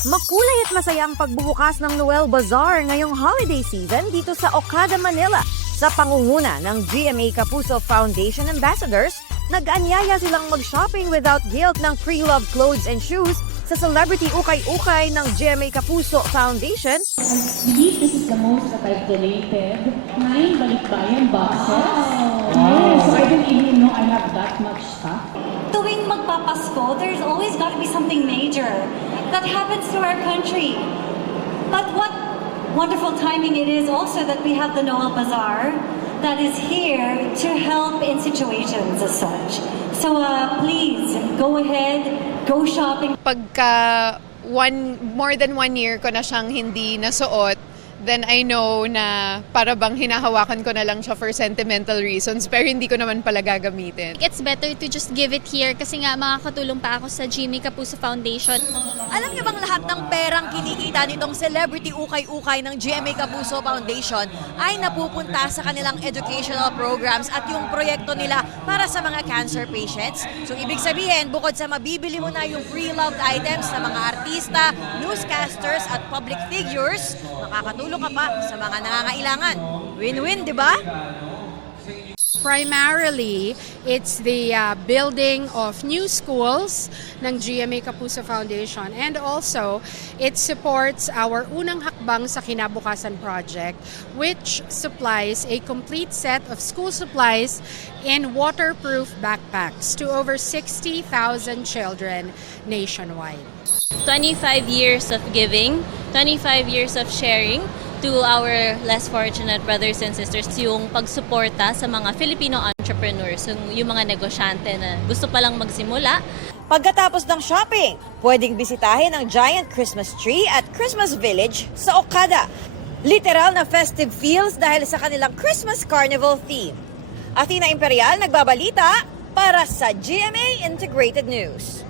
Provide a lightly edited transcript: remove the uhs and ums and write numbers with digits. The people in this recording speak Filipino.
Makulay at masaya ang pagbubukas ng Noel Bazaar ngayong holiday season dito sa Okada, Manila. Sa pangunguna ng GMA Kapuso Foundation Ambassadors, nag-anyaya silang mag-shopping without guilt ng pre-loved clothes and shoes sa celebrity ukay-ukay ng GMA Kapuso Foundation. I believe this is the most that I've donated. 9 balikbayan boxes. Wow. So I didn't even know I have that much stuff. Tuwing magpapasko, there's always got to be something major that happens to our country. But what wonderful timing it is also that we have the Noel Bazaar that is here to help in situations as such. So please, go ahead, go shopping. Pagka more than 1 year ko na siyang hindi nasuot, then I know na para bang hinahawakan ko na lang siya for sentimental reasons, pero hindi ko naman pala gagamitin. It's better to just give it here kasi nga makakatulong pa ako sa GMA Kapuso Foundation. Alam niyo bang lahat ng perang kinikita nitong celebrity ukay-ukay ng GMA Kapuso Foundation ay napupunta sa kanilang educational programs at yung proyekto nila para sa mga cancer patients? So ibig sabihin, bukod sa mabibili mo na yung pre-loved items ng mga artista, newscasters at public figures, makakatulong ka pa sa mga nangangailangan. Win-win, di ba? Primarily, it's the building of new schools ng GMA Kapuso Foundation, and also it supports our Unang Hakbang sa Kinabukasan project, which supplies a complete set of school supplies in waterproof backpacks to over 60,000 children nationwide. 25 years of giving, 25 years of sharing to our less fortunate brothers and sisters, yung pagsuporta sa mga Filipino entrepreneurs, yung mga negosyante na gusto palang magsimula. Pagkatapos ng shopping, pwedeng bisitahin ang giant Christmas tree at Christmas Village sa Okada. Literal na festive feels dahil sa kanilang Christmas Carnival theme. Athena Imperial nagbabalita para sa GMA Integrated News.